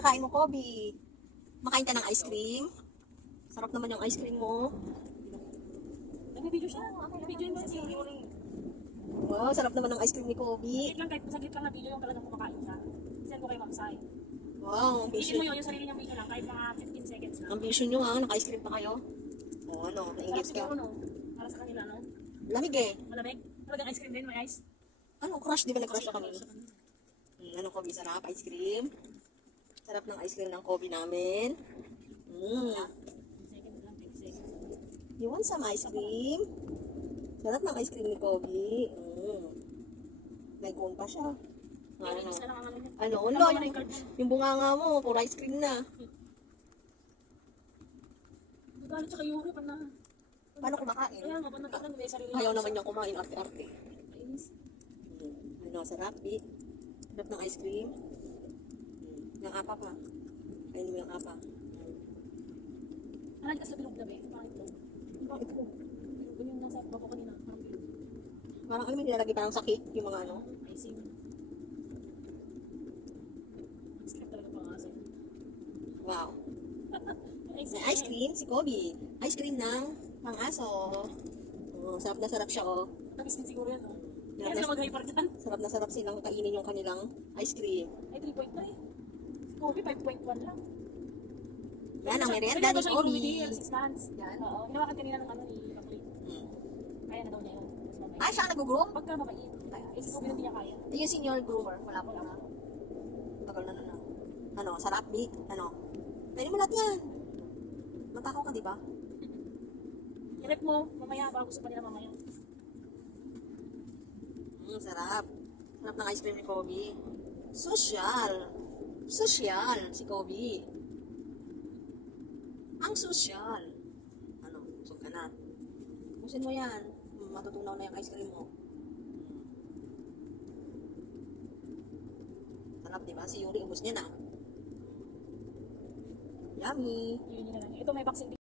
kinakain mo, Kobe? Makain ka ng ice cream? Sarap naman yung ice cream mo. Nag-video siya. Nag-video yung si Yuri. Wow, sarap naman ng ice cream ni Kobe. Saglit lang, kahit saglit lang na video yung talagang kumakain siya. Send ko kay Ma'am Sai. Wow, Tigil ambition. mo yun, yung sarili niyang video lang, kahit mga 15 seconds lang. Ambition nyo ha, naka-ice cream pa kayo. O ano, Sarap na-engage ka. siguro, no? Para sa kanila, no? Lamig eh. Malamig. Talagang ice cream din, may ice. Ano, crush? Di ba nag-crush ka kami? Ano, Kobe, sarap? Ice cream? Sarap ng ice cream ng Kobe namin. 15 seconds lang, 20 seconds. You want some ice cream? Sarap ng ice cream ni Kobe. May cone pa siya. Ano, Inis na lang ang ano niya. ano, ulo, yung bunganga mo, puro ice cream na. Galit siya kay Yuri, pag na... Paano kumakain? Kaya nga, pag nakita may sarili. Ayaw naman niyang kumain, arte-arte. Inis. Ano, sarap, Bi. Sarap ng ice cream. Yung apa pa. Kainin mo yung apa. Alam ka sa bilog na, be. Bakit to? Bakit po? Bilog yung nasa bako kanina. Parang bilog. Parang alam mo, nilalagay parang sakit yung mga ano. Icing. Script talaga pangasin. Wow. May ice cream si Kobe. Ice cream ng pang-aso. Oh, sarap na sarap siya, oh. Tapos din siguro yan, no? Kaya sila mag-hyper dyan. Sarap na sarap silang kainin yung kanilang ice cream. Ay, 3.3. Kobe, 5.1 lang. Yan ang merienda ni Kobe. 6 months. Yan. Oo, ginawakan kanina ng ano ni Kapli. Hmm. Kaya na daw niya yun. Mas mamaya. Ah, siya ang nag-groom? Pagka mabait. Eh, si Kobe hindi niya kaya. Yung senior groomer. Wala pa na. Tagal na na. Ano, sarap, Bi? Ano? Pwede mo lahat yan. Matakaw ka, di ba? I-rep mo, mamaya, baka gusto pa nila mamaya. Sarap. Sarap ng ice cream ni Kobe. Social. Social si Kobe. Ang social. Ano, busog ka na. Busin mo yan. Matutunaw na yung ice cream mo. Sarap, di ba? Si Yuri, ubos niya na. Yummy. Yun yun na lang. Ito may vaccine